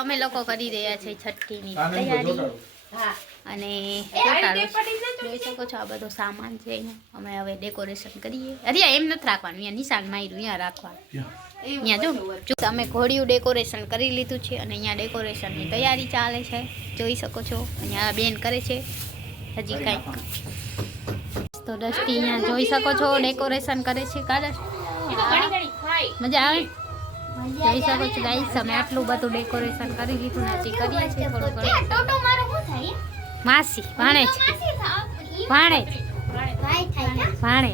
અમે લોકો કરી રહ્યા છે છઠ્ઠીની ની તૈયારી. અને જોઈ શકો છો આ બધો સામાન છે અમે હવે ડેકોરેશન કરીએ. અરે એમ નથી રાખવાનું. અહીંયા નિશાન માર્યું અહીંયા રાખવાનું. અહીંયા જો અમે ઘોડિયું ડેકોરેશન કરી લીધું છે અને અહીંયા ડેકોરેશનની તૈયારી ચાલે છે. જોઈ શકો છો. અહીંયા આ બેન કરે છે. હજી કાંઈક. તો ડસ્ટી અહીંયા જોઈ શકો છો. ડેકોરેશન કરે છે. કાલે મજા આવે? જોઈ શકો છો ગાઈસ. અમે આટલું બધું ડેકોરેશન કરી લીધું નથી કરીએ છીએ થોડું ઘણું. ટોટો મારો શું થાય? માસી ભાણે છે ભાણે છે ભાણે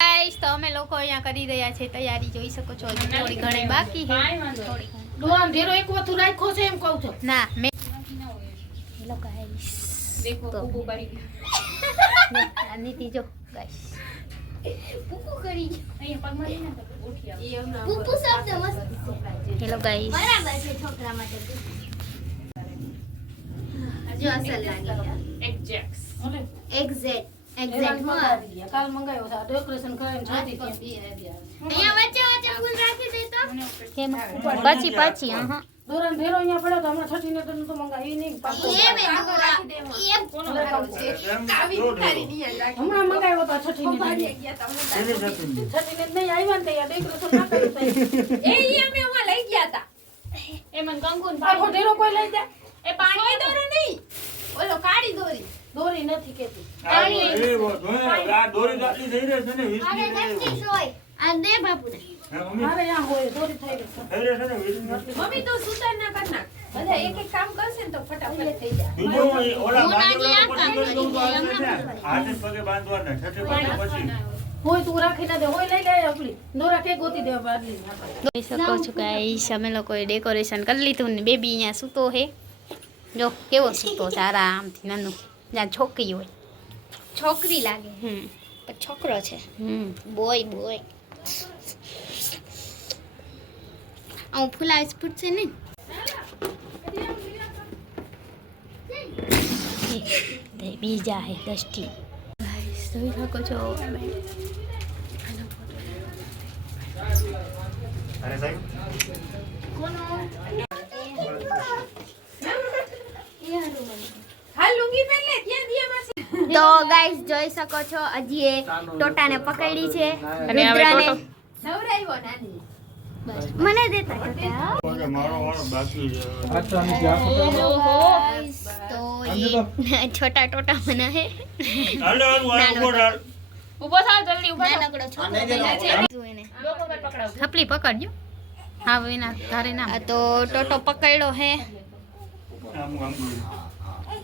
ગાઈસ તો અમે લોકો અહીંયા કરી રહ્યા છે તૈયારી. જોઈ શકો છો થોડી ઘણી બાકી છે. થોડી ઘણી. ડોહામ ઢેરો એક વખત રાખ્યો છે એમ કહું છું. ના મેં હેલો ગાઈસ. તો નીતિ જો ગાઈસ. પૂપુ કરી પૂપુ શબ્દ મસ્ત હેલો ગાઈસ બરાબર છે છોકરા માટે જો અસલ લાગે ઓલે, એક્ઝેક્ટ એવા એક્ઝેક્ટ મંગાવી ગયા. કાલ મંગાવ્યો છે. આ ડેકોરેશન કરીને જોતી હતી. અહીંયા વચ્ચે વચ્ચે ફૂલ રાખી દે તો. કેમ પછી પછી હા. દોરાનો ઢેરો અહીંયા પડ્યો તો હમણાં છઠ્ઠી ને તો મંગાવી નહીં. એ હમણાં મંગાવ્યો તો આ છઠ્ઠી ને છઠ્ઠી ને નહીં આવ્યા ને ત્યાં તો ના કર્યું કંકુન પાછો ઢેરો કોઈ લઈ જાય? ઓલો કાળી દોરી. દોરી નથી કેતી અરે નથી સોય આ દે બાપુને મારે અહીંયા હોય દોરી થઈ રહી છે. મમ્મી તો સુતાર ના કર નાખ. બધા એક એક કામ કરશે ને તો ફટાફટ થઈ જાય. હોય તું રાખી ના દે હોય લઈ લે આપણી દોરા કે ગોતી દે બાદલી જોઈ શકો છો ગાઈસ અમે લોકોએ ડેકોરેશન કરી લીધું ને બેબી અહીંયા સૂતો હે. જો કેવો સૂતો છે આરામથી નાનું. જ્યાં છોકરી હોય. છોકરી લાગે. હમ. પણ છોકરો છે. હમ. Boy boy. હું ફૂલાવીશ ફૂટશે ને બીજા હે દસ્ટી ગાઈસ જોઈ શકો છો તો ગાઈસ જોઈ શકો છો હજી એ ટોટાને પકડી છે. અને હવે ટોટો. નવરાયો નાની. મને દેતા ટોટા આટલા નથી આ પકડો. Guys, તો સમજો તો. એ છોટા ટોટા મને હે ઊભો થાવ જલ્દી ઊભો થાવ નાનકડો છોકરો જો એને. લોકો પર પકડાવ થપલી પકડજો હા એના ધારે ના આ તો ટોટો પકડ્યો હે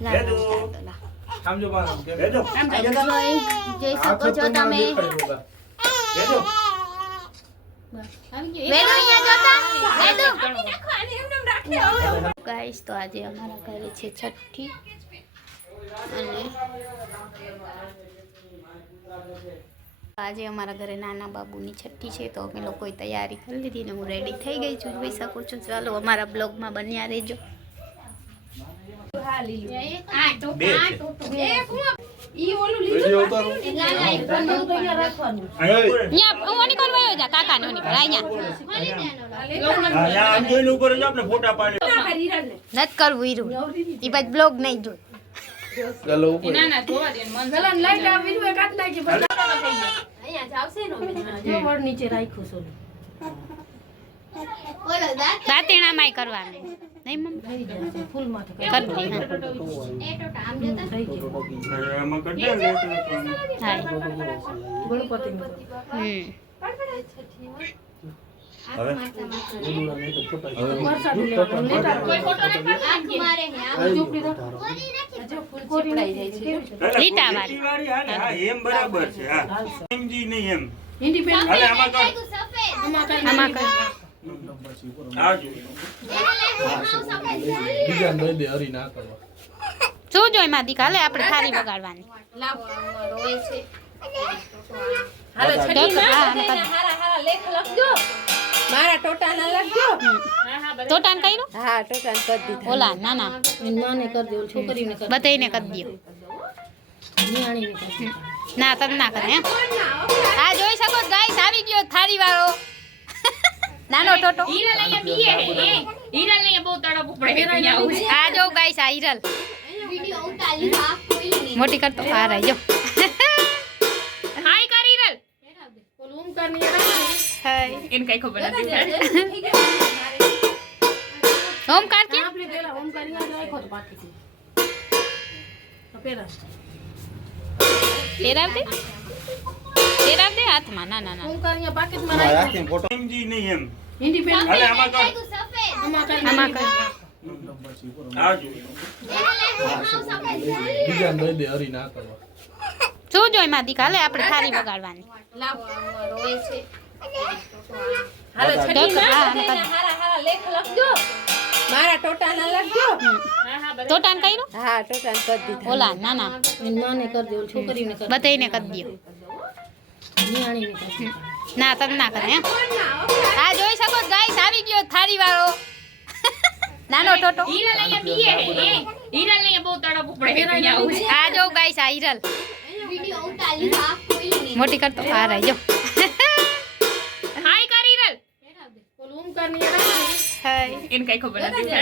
લા, લા, લા, લા. સમજો બાર આમ કેમ? જોઈ જોઈ આ શકો છો છોકરો તમે દેખાય ગાઈસ તો આજે અમારા ઘરે છે છઠ્ઠી. અને આજે અમારા ઘરે નાના બાબુની છઠ્ઠી છે તો અમે લોકોએ તૈયારી કરી લીધી ને હું રેડી થઈ ગઈ છું. જોઈ શકું છું. ચાલો અમારા બ્લોગમાં બન્યા રહેજો. ઈ ઓલું રાખવાનું વયો જા કાકા ને ઓની કોણ અહીંયા નત કરવું ઈરું ઈ બાદ બ્લોગ નહીં જોઈ. ઓલું. ઓલો કરવાનું. નહીં મમ્મી? એ આમ જોતા થઈ ગયું. લેવાનું, ફૂલ કોરી છે કરવા. શું જોઈ માં દીકા. હાલે આપણે થારી વગાડવાની. રોય છે. હાલો. હારા હારા લેખ લખજો. મારા ટોટાને લખજો. તોટાન કર્યું? હા ટોટાને કરી દીધા. ઓલા ના ના. એની માને કરી દે, છોકરીને કરી બતાઈને કરી દો. ના તદ ના કરે હા? જોઈ શકો ગાઈસ આવી ગયો થારી વાળો. નાનો ટોટો. હીરા લઈએ બીએ હે એ. હીરા લઈએ બહુ તડપ પડે અહીંયા આ જો ગાઈસ આ હિરલ. વિડિયો ઉતારી કોઈ મોટી કરતો આ રહી જો. હાય એને કઈ ખબર નથી. ઓમકાર કે આપણે પેલા ઓમકારી યાદ રાખ્યો તો પાકીથી. તો પેલા ફેરાવ દે. ફેરાવ દે હાથમાં. ના ના ના. ઓમકારી યા પાકીટમાં. રાખીને ફોટો સમજી નહીં એમ. હિન્દી પેન હાલે આમાં કર. સફેદ આમાં કાંઈ આમાં કર. આવજો. દઈ દે હરી ના કરવા. શું જોઈ માં દીકા હાલે આપણે થાળી વગાડવાની. છે. હાલો હા, ના આને હારા હારા લેખ લખજો. મારા ટોટાના લખજો. ટોટાન કર્યો? હા ટોટાને કરી દીધા. ઓલા ના ના. એની કરી દો છોકરીને કરી બધાઈને કરી દો. નિયાણીને કરી દો. ના તને ના કરે હે? આ જોઈ શકો ગાઈસ આવી ગયો થાળી વાળો નાનો ટોટો. હીરા લઈએ બીએ. હે એ હીરા બહુ તડપ પડે આવું. છે. આ જો ગાઈસ આ હિરલ મોટી કરતો આ રહી જો હાય કર હિરલ ઓલું ઓમકારની એ રાખી. હાય એને કઈ ખબર નથી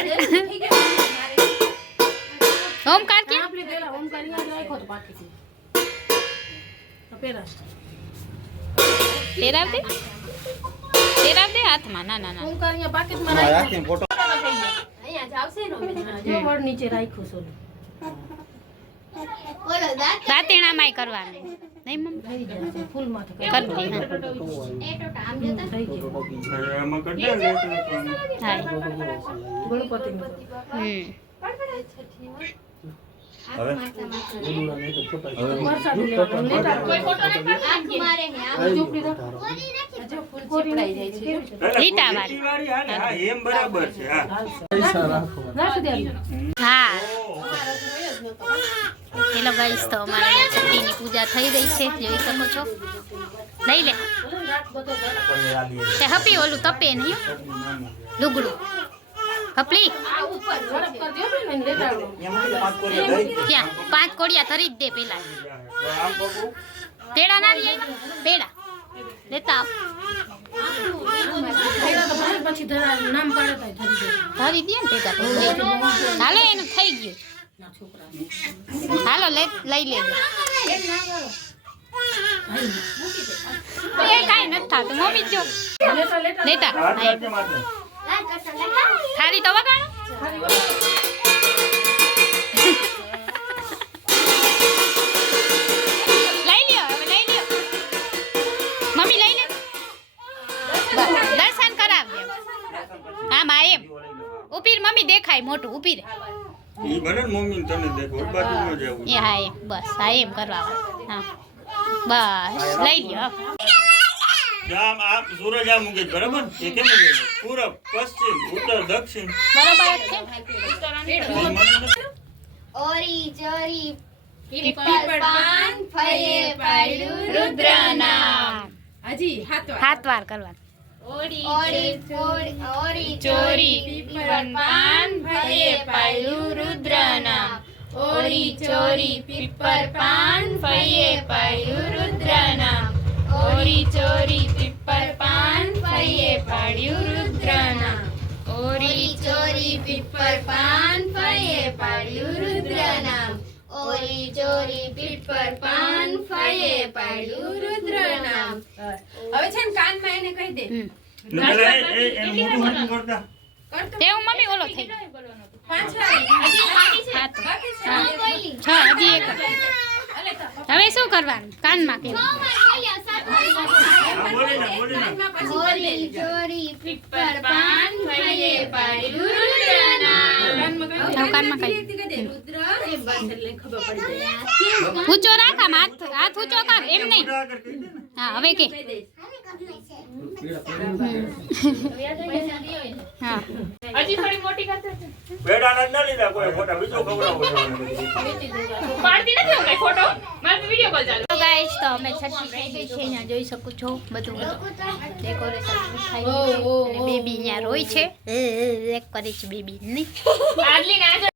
ઓમકાર કે આપણે પેલા ઓમકારી યાદ રાખ્યો તો પાકીથી. તો પેલા ફેરાવ દે ફેરાવ દે હાથમાં ના ના ના ઓમકારી યા પાકીટમાં રાખ્યો. રાખીને ફોટો અહીંયા જ આવશે ને અમે. હા, જો વડ નીચે રાખ્યું છે ઓલું. ઓલો દાંત કરવાનું નહીં મમ્મી ફૂલ જશે ફૂલમાં તો દે હા એ ટોટા આમ જતા થઈ ગયું હવે આમાં કરજે ને એટલે આમ. હાય ગણપતિનું હમ હે આમ ચોપડી રાખ. જો ફૂલ ચીપડાઈ જાય છે એટલે લીટા વાળી. વાળી હાલે ગાઈસ તો અમારે પૂજા થઈ રહી છે જોઈ શકો છો લઈ લે તે હપી ઓલું તપે નહીં. લુગડું હપલી. ક્યાં? પાંચ કોડિયા ધરી જ દે પેલા. પેડા ના લઈ પેડા. લેતા ધરા દે ને પેડા. હાલો એનું થઈ ગયું. હાલો લે લઈ લેજો એ કાંઈ નથી થતું. મમ્મી જો. લેતા. લેતા થાળી તો વગાડો. લઈ લ્યો હવે લઈ લ્યો. મમ્મી લઈ લે. દર્શન કરાવજો. હા બા એમ. ઉપીર મમ્મી દેખાય મોટું ઉપીર ઈ ભલે મમ્મી તને દેખો બાજુ ન જવું એ હા એમ. બસ હા એમ કરવા હા. બસ લઈ લ્યો આમ આ સૂરજ આમ ઉગે છે, બરાબર? એ કેમ ઉગે છે? પૂરબ પશ્ચિમ ઉત્તર દક્ષિણ. બરાબર જ છે. એ મને નથી. ઓરી ચોરી પીપળ પાન ફળે પાડ્યું રુદ્ર નામ હાજી હાથ હાથ વાર કરવાનું ઓરી ફોડ ઓરી ચોરી પીપળ પાન ફળે પાડ્યું રુદ્ર નામ ઓરી ચોરી પીપર પાન ફળે પાડ્યું રુદ્ર નામ ઓરી ચોરી પીપર પાન ફળે પાડ્યું રુદ્રના. ઓરી ચોરી પીપર પાન ફળે પાડ્યું રુદ્રના. ઓરી ચોરી પીપર પાન ફળે પાડ્યું રુદ્ર નામ હવે છે ને કાનમાં એને કહી દે. મમ્મી ઓલો થઈ હવે શું કરવાનું? કાનમાં કેવું? હા, બોલી ને બોલી ને ઓરી ચોરી પીપર પાન ફળે પાડ્યું રુદ્ર નામ હવે કાનમાં કઈ રુદ્ર એમ બસ એટલે ખબર પડી જાય ઊંચો રાખ આમ હાથ હાથ ઊંચો કર એમ નહીં મોઢા આગળ કહી દે ને. હા હવે કે હા હજી થોડી મોટી કરતો છે. પેડાના જ ના લીધા કોઈ ખોટા બીજો ખવડાવો છો. પાડતી નથી હું કઈ ફોટો મારે તો વીડિયો કોલ ચાલુ તો ગાઈસ તો અમે છઠ્ઠી થઈ ગઈ છે અહીંયા જોઈ શકો છો બધું ડેકોરેશન બેબી અહીંયા રોય છે. એક કરી છે બેબી નહીં